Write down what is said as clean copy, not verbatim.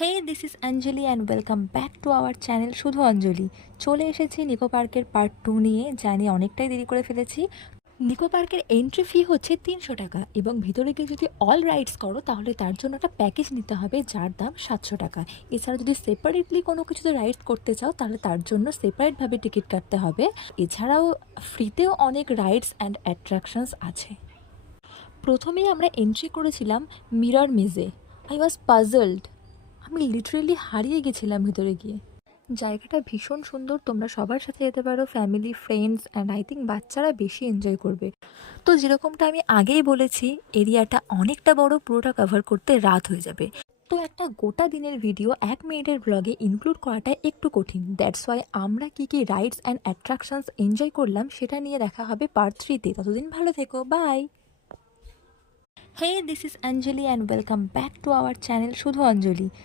Hey this is Anjali and welcome back to our channel শুধু অঞ্জলি। চলে এসেছি নিকো পার্কের পার্ট 2 নিয়ে, জানি অনেকটাই দেরি করে ফেলেছি। নিকো পার্কের এন্ট্রি ফি হচ্ছে 300 টাকা এবং ভিতরে গিয়ে যদি অল রাইডস করো তাহলে তার জন্য একটা প্যাকেজ নিতে হবে যার দাম 700 টাকা। এছাড়া যদি সেপারেটলি কোনো কিছুতে রাইডস করতে চাও তাহলে তার জন্য সেপারেটভাবে টিকিট কাটতে হবে। এছাড়াও ফ্রিতেও অনেক রাইডস অ্যান্ড অ্যাট্রাকশনস আছে। প্রথমেই আমরা এন্ট্রি করেছিলাম মিরর মেজে। আই ওয়াজ পাজলড, আমি লিটারেলি হারিয়ে গেছিলাম ভিতরে গিয়ে। জায়গাটা ভীষণ সুন্দর, তোমরা সবার সাথে যেতে পারো, family friends and I think বাচ্চারা বেশি এনজয় করবে। তো যেরকমটা আমি আগেই বলেছি, এরিয়াটা অনেকটা বড়, পুরোটা কভার করতে রাত হয়ে যাবে। তো একটা গোটা দিনের ভিডিও 1 মিনিটের ব্লগে ইনক্লুড করাটা একটু কঠিন। দ্যাটস ওয়াই আমরা কী কী রাইডস অ্যান্ড অ্যাট্রাকশনস এনজয় করলাম সেটা নিয়ে দেখা হবে পার্ট 3-তে। ততদিন ভালো থেকো, bye. Hey this is Anjali and welcome back to our channel শুধু অঞ্জলি।